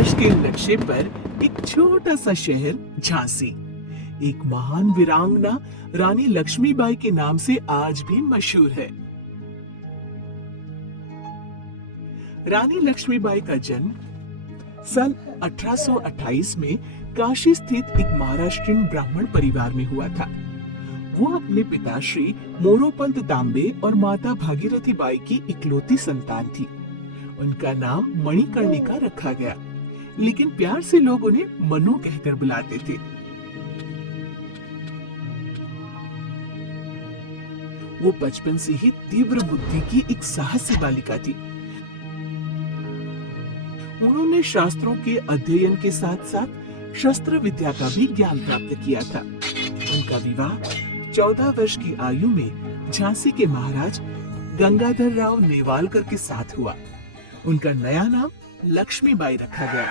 महाराष्ट्र के नक्शे पर एक छोटा सा शहर झांसी एक महान वीरांगना रानी लक्ष्मीबाई के नाम से आज भी मशहूर है। रानी लक्ष्मीबाई का जन्म सन 1828 में काशी स्थित एक महाराष्ट्रीयन ब्राह्मण परिवार में हुआ था। वो अपने पिता श्री मोरोपंत तांबे और माता भागीरथी बाई की इकलौती संतान थी। उनका नाम मणिकर्णिका रखा गया, लेकिन प्यार से लोग उन्हें मनु कहकर बुलाते थे। वो बचपन से ही तीव्र बुद्धि की एक साहसी बालिका थी। उन्होंने शास्त्रों के अध्ययन के साथ साथ शस्त्र विद्या का भी ज्ञान प्राप्त किया था। उनका विवाह 14 वर्ष की आयु में झांसी के महाराज गंगाधर राव नेवालकर के साथ हुआ। उनका नया नाम लक्ष्मीबाई रखा गया।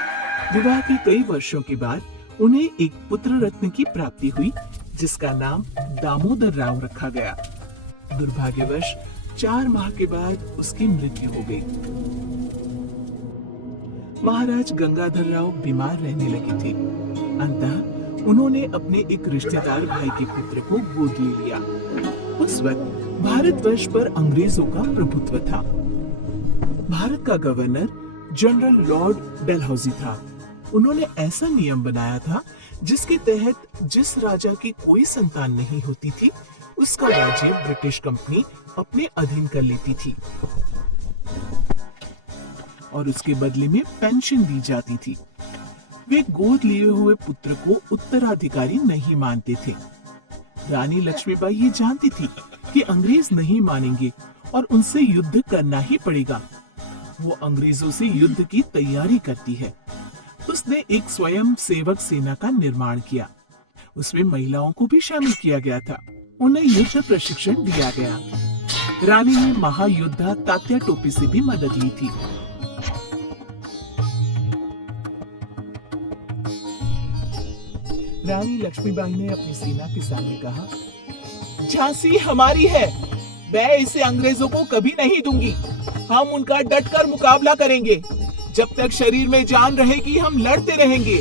विवाह के कई वर्षों के बाद उन्हें एक पुत्र रत्न की प्राप्ति हुई, जिसका नाम दामोदर राव रखा गया। दुर्भाग्यवश 4 माह के बाद उसकी मृत्यु हो गई। महाराज गंगाधर राव बीमार रहने लगे थे। अंततः उन्होंने अपने एक रिश्तेदार भाई के पुत्र को गोद ले लिया। उस वक्त भारतवर्ष पर अंग्रेजों का प्रभुत्व था। भारत का गवर्नर जनरल लॉर्ड डलहौजी था। उन्होंने ऐसा नियम बनाया था जिसके तहत जिस राजा की कोई संतान नहीं होती थी, उसका राज्य ब्रिटिश कंपनी अपने अधीन कर लेती थी और उसके बदले में पेंशन दी जाती थी। वे गोद लिए हुए पुत्र को उत्तराधिकारी नहीं मानते थे। रानी लक्ष्मीबाई ये जानती थी कि अंग्रेज नहीं मानेंगे और उनसे युद्ध करना ही पड़ेगा। वो अंग्रेजों से युद्ध की तैयारी करती है। उसने एक स्वयं सेवक सेना का निर्माण किया। उसमें महिलाओं को भी शामिल किया गया था। उन्हें युद्ध प्रशिक्षण दिया गया। रानी ने महायोद्धा तात्या टोपे से भी मदद ली थी। रानी लक्ष्मीबाई ने अपनी सेना के सामने कहा, झांसी हमारी है, मैं इसे अंग्रेजों को कभी नहीं दूंगी। हम उनका डटकर मुकाबला करेंगे। जब तक शरीर में जान रहेगी हम लड़ते रहेंगे।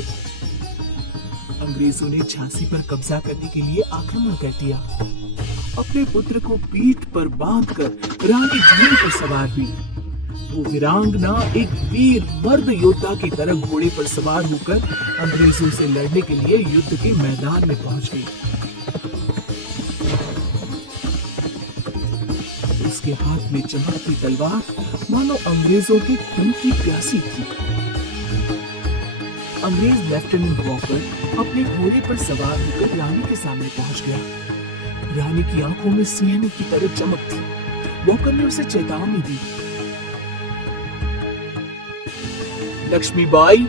अंग्रेजों ने झांसी पर कब्जा करने के लिए आक्रमण कर दिया। अपने पुत्र को पीठ पर बांधकर रानी घोड़े पर सवार हुई। वो वीरांगना एक वीर मर्द योद्धा की तरह घोड़े पर सवार होकर अंग्रेजों से लड़ने के लिए युद्ध के मैदान में पहुंच गई। उसके हाथ में चमकती तलवार मानो अंग्रेजों की खून की प्यासी थी। अंग्रेज लेफ्टिनेंट वॉकर अपने घोड़े पर सवार होकर रानी के सामने पहुंच गया। रानी की आंखों में सियाने की तरह चमक थी। वॉकर ने उसे चेतावनी दी, लक्ष्मीबाई,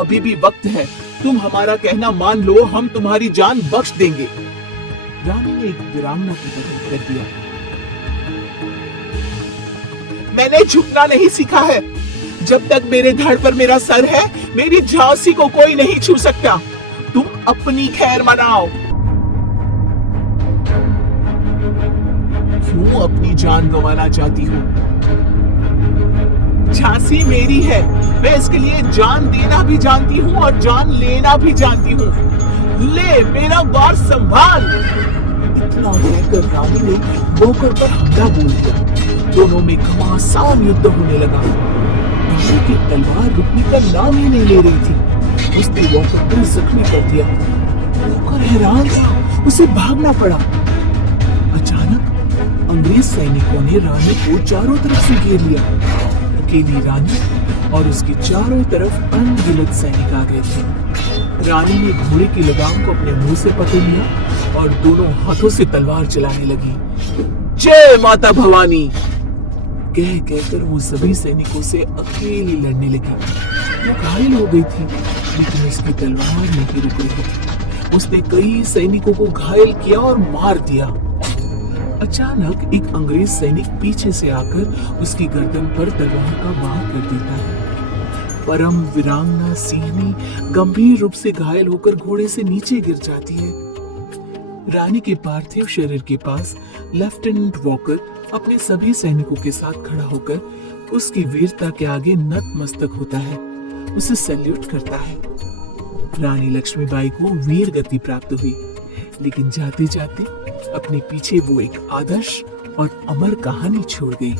अभी भी वक्त है, तुम हमारा कहना मान लो, हम तुम्हारी जान बख्श देंगे। रानी ने एक वीरांगना की तरह उत्तर दिया, मैंने झुकना नहीं सीखा है। जब तक मेरे धड़ पर मेरा सर है, मेरी झांसी को कोई नहीं छू सकता। तुम अपनी खैर मनाओ। क्यों अपनी जान गंवाना चाहती हो? झांसी मेरी है, मैं इसके लिए जान देना भी जानती हूँ और जान लेना भी जानती हूँ। ले मेरा वार संभाल। इतना कहकर रानी ने वॉकर पर हमला बोल दिया। दोनों में घमासान युद्ध होने लगा। रानी की तलवार रुकने का नाम ही नहीं ले रही थी। उसने वॉकर को जख्मी कर दिया। वॉकर हैरान था, उसे भागना पड़ा। अचानक अंग्रेज सैनिकों ने रानी को चारों तरफ से घेर लिया। अकेली रानी और उसके चारों तरफ अनगिनत सैनिक आ गए थे। रानी ने घोड़े की लगाम को अपने मुंह से पकड़ लिया और दोनों हाथों से तलवार चलाने लगी। जय माता भवानी कह कहकर वो सभी सैनिकों से अकेली लड़ने लगी। वो घायल हो गई थी, लेकिन उसकी तलवार नहीं रुक रही थी। उसने कई सैनिकों को घायल किया और मार दिया। अचानक एक अंग्रेज सैनिक पीछे से आकर उसकी गर्दन पर तलवार का वार कर देता है। परम वीरांगना सिंहनी गंभीर रूप से घायल होकर घोड़े से नीचे गिर जाती है। रानी के पार्थिव शरीर के पास लेफ्टिनेंट वॉकर अपने सभी सैनिकों के साथ खड़ा होकर उसकी वीरता के आगे नतमस्तक होता है। उसे सैल्यूट करता है। रानी लक्ष्मीबाई को वीर गति प्राप्त हुई, लेकिन जाते जाते अपने पीछे वो एक आदर्श और अमर कहानी छोड़ गई।